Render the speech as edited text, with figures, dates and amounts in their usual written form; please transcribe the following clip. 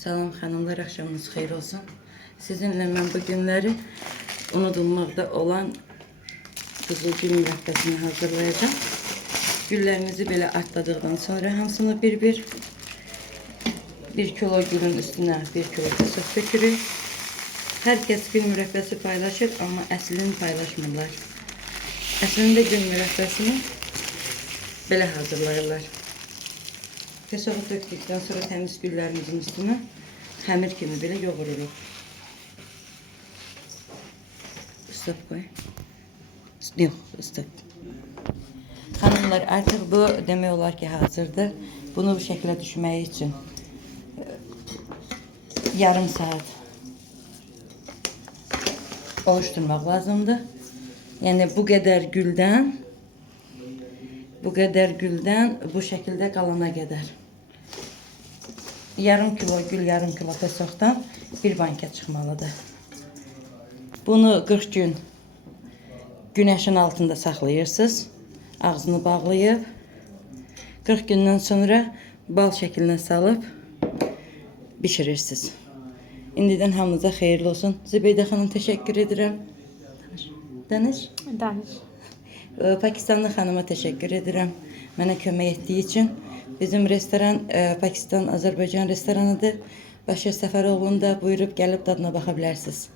Salam xanımlar, axşamınız xeyir olsun. Sizinlə mən bu günləri unudulmaqda olan qızıl gül mürəbbəsini hazırlayacağım. Güllərimizi belə artladıqdan sonra hamısını bir kilo gülün üstünə 1 kilo fısıq tökürük. Hər kəs gül mürəbbəsi paylaşır, amma əslini paylaşmırlar. Əslində gül mürəbbəsini belə hazırlayırlar. Fısığı döktükdən sonra təmiz güllərimizin üstünə xəmir kimi belə yoğururuq. Stop koy. Yox, stop. Xanımlar, artıq bu demək olar ki hazırdır. Bunu bu şəklə düşmək üçün yarım saat oluşturmaq lazımdır. Yəni bu qədər güldən bu şəkildə qalana qədər. Yarım kilo gül, yarım kilo fısıqdan bir banka çıxmalıdır. Bunu 40 gün günəşin altında saxlayırsınız. Ağzını bağlayıb 40 gündən sonra bal şəklinə salıb bişirirsiniz. İndidən hamınıza xeyirli olsun. Zübeydə xanım təşəkkür edirəm. Danış. Pakistanlı xanıma təşəkkür edirəm. Mənə kömək etdiyi üçün. Bizim restoran Pakistan Azərbaycan restoranıdır. Bəşir Səfəroğlu'nda buyurub gəlib dadına baxa bilərsiniz.